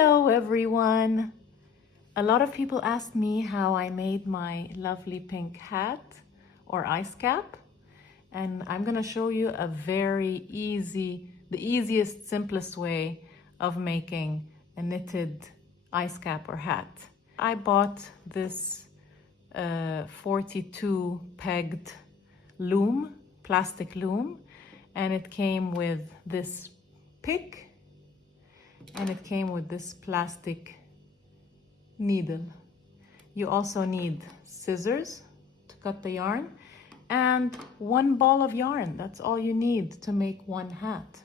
Hello everyone! A lot of people asked me how I made my lovely pink hat or ice cap, and I'm gonna show you a very easy, the easiest, simplest way of making a knitted ice cap or hat. I bought this 42 pegged loom, plastic loom, and it came with this pick and it came with this plastic needle. You also need scissors to cut the yarn and one ball of yarn. That's all you need to make one hat.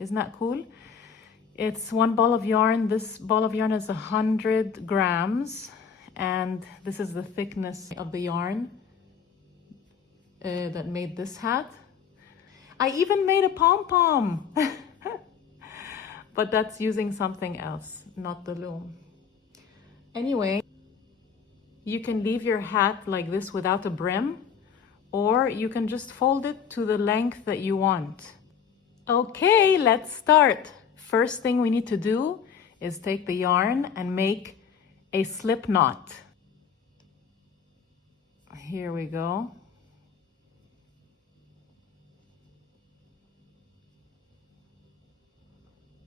Isn't that cool? It's one ball of yarn. This ball of yarn is 100 grams and this is the thickness of the yarn that made this hat. I even made a pom-pom. But that's using something else, not the loom. Anyway, you can leave your hat like this without a brim, or you can just fold it to the length that you want. Okay, let's start. First thing we need to do is take the yarn and make a slip knot. Here we go.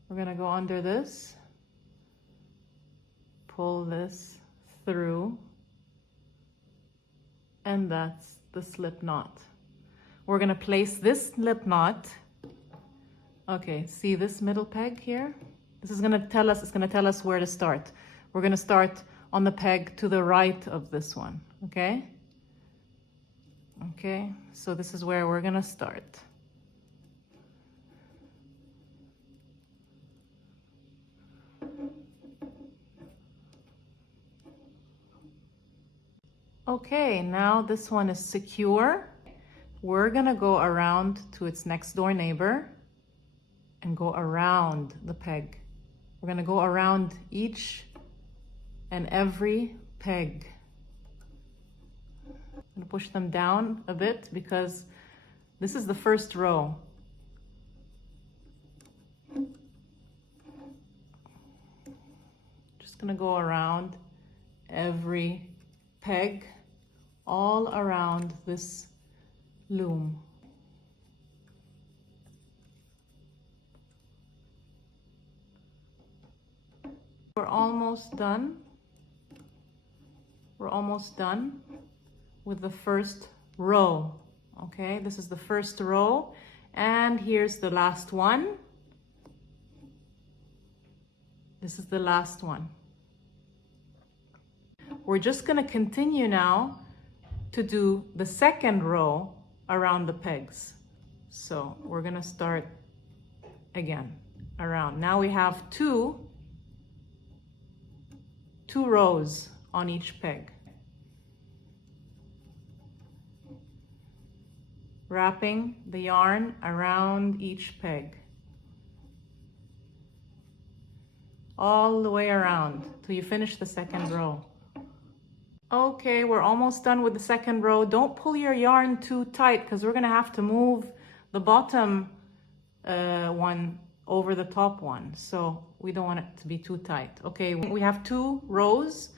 We're gonna go under this, pull this through, and that's the slip knot. We're gonna place this slip knot. Okay, see this middle peg here? This is gonna tell us, it's gonna tell us where to start. We're gonna start on the peg to the right of this one, okay? Okay, so this is where we're gonna start. Okay, now this one is secure. We're gonna go around to its next door neighbor and go around the peg. We're gonna go around each and every peg. I'm gonna push them down a bit because this is the first row. Just gonna go around every peg all around this loom. We're almost done. We're almost done with the first row. Okay, this is the first row, and here's the last one. This is the last one. We're just gonna continue now to do the second row around the pegs. So we're gonna start again around. Now we have two rows on each peg. Wrapping the yarn around each peg. All the way around till you finish the second row. Okay, we're almost done with the second row. Don't pull your yarn too tight because we're gonna have to move the bottom one over the top one. So we don't want it to be too tight. Okay, we have two rows.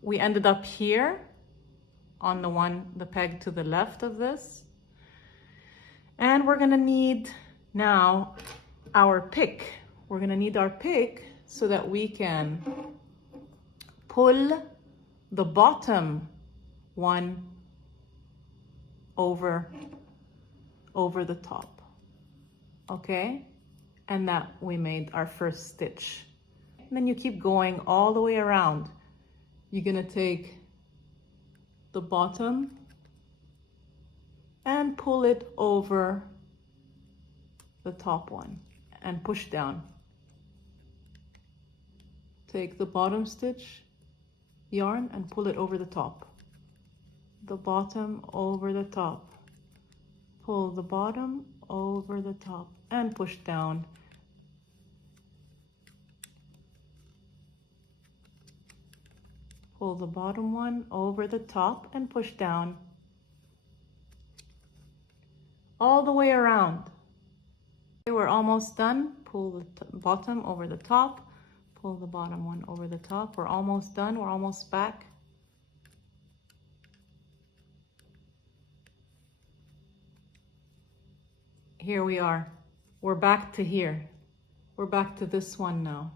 We ended up here on the peg to the left of this. And we're gonna need now our pick. We're gonna need our pick so that we can pull the bottom one over the top, okay? And that we made our first stitch. And then you keep going all the way around. You're gonna take the bottom and pull it over the top one and push down. Take the bottom stitch yarn and pull it over the top. The bottom over the top. Pull the bottom over the top and push down. Pull the bottom one over the top and push down. All the way around. We're almost done. Pull the bottom over the top. Pull the bottom one over the top. We're almost done. We're almost back. Here we are. We're back to here. We're back to this one now.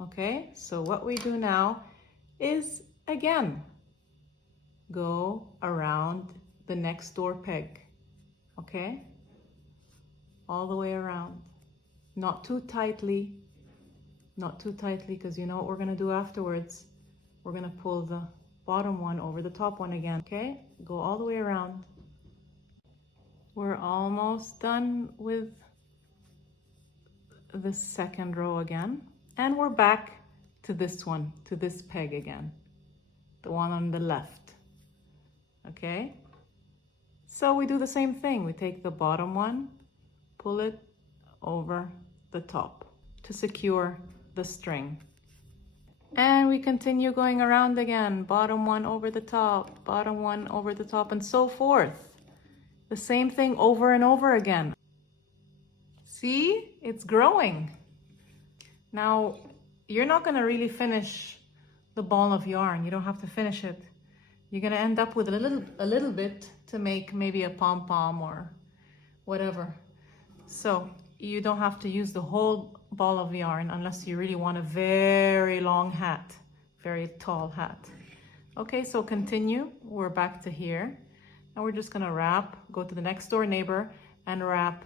Okay, so what we do now is, again, go around the next door peg. Okay, all the way around. Not too tightly, because you know what we're gonna do afterwards. We're gonna pull the bottom one over the top one again. Okay, go all the way around. We're almost done with the second row again, and we're back to this one, to this peg again, the one on the left. Okay, so we do the same thing. We take the bottom one, pull it over the top to secure the string, and we continue going around again. Bottom one over the top, bottom one over the top, and so forth. The same thing over and over again. See, it's growing. Now, you're not going to really finish the ball of yarn. You don't have to finish it. You're going to end up with a little bit to make maybe a pom-pom or whatever. So you don't have to use the whole ball of yarn unless you really want a very long hat, very tall hat. Okay, so continue. We're back to here. And we're just going to wrap, go to the next door neighbor and wrap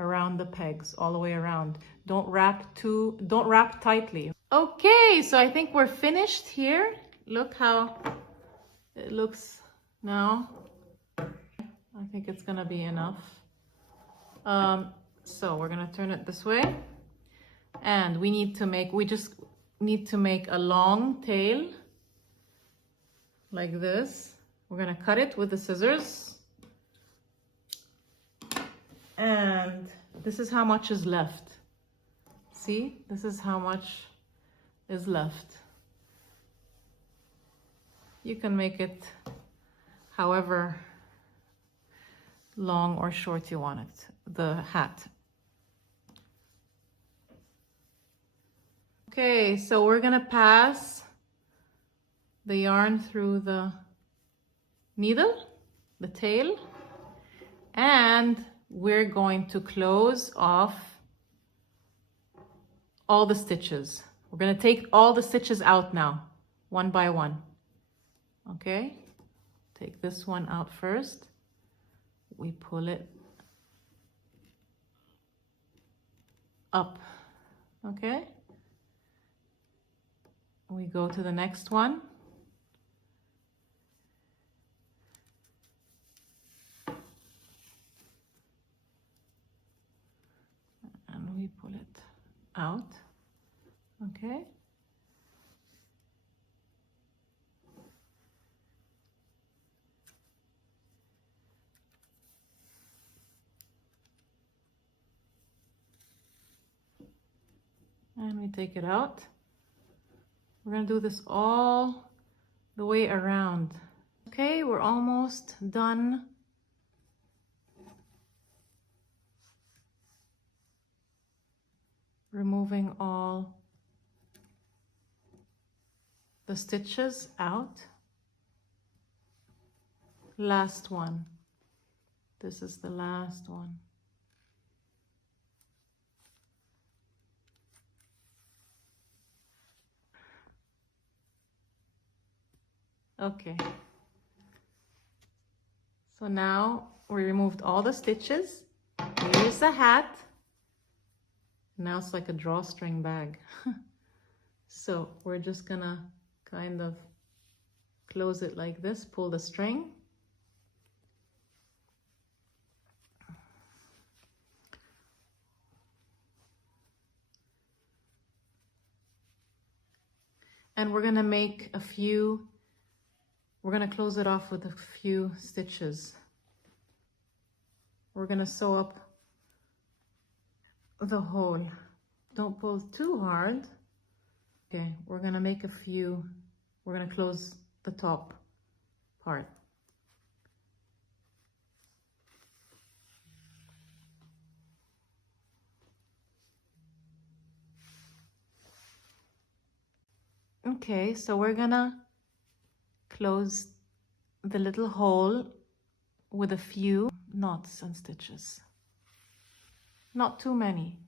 around the pegs all the way around. Don't wrap tightly. Okay, so I think we're finished here. Look how it looks now. I think it's gonna be enough. So we're gonna turn it this way, and we just need to make a long tail like this. We're gonna cut it with the scissors. And this is how much is left. See, this is how much is left. You can make it however long or short you want it, the hat. Okay, so we're gonna pass the yarn through the needle, the tail, and we're going to close off all the stitches. We're going to take all the stitches out now, one by one. Okay, take this one out first. We pull it up. Okay, we go to the next one. We pull it out. Okay, and we take it out. We're gonna do this all the way around. Okay, we're almost done. Removing all the stitches out. Last one. This is the last one. Okay. So now we removed all the stitches. Here's the hat. Now it's like a drawstring bag. So we're just gonna kind of close it like this, pull the string. And we're gonna make a few, we're gonna close it off with a few stitches. We're gonna sew up the hole. Don't pull too hard. Okay, we're gonna make a few, we're gonna close the top part. Okay, so we're gonna close the little hole with a few knots and stitches. Not too many.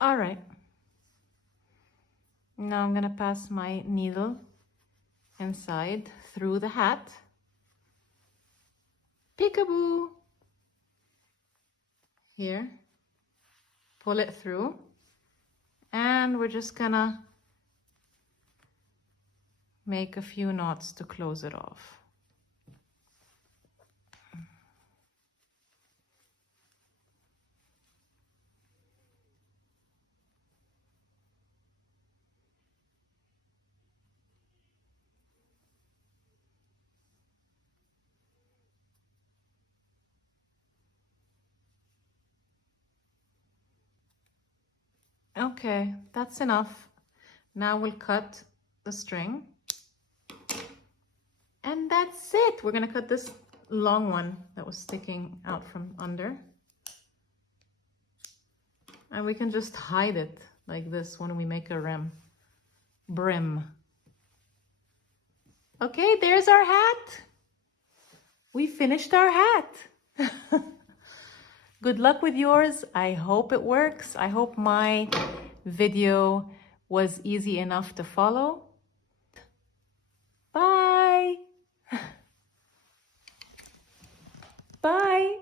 All right. Now I'm gonna pass my needle inside through the hat. Peekaboo! Here. Pull it through. And we're just gonna make a few knots to close it off. Okay, that's enough. Now we'll cut the string. And that's it. We're gonna cut this long one that was sticking out from under. And we can just hide it like this when we make a brim. Okay, there's our hat. We finished our hat. Good luck with yours. I hope it works. I hope my video was easy enough to follow. Bye. Bye.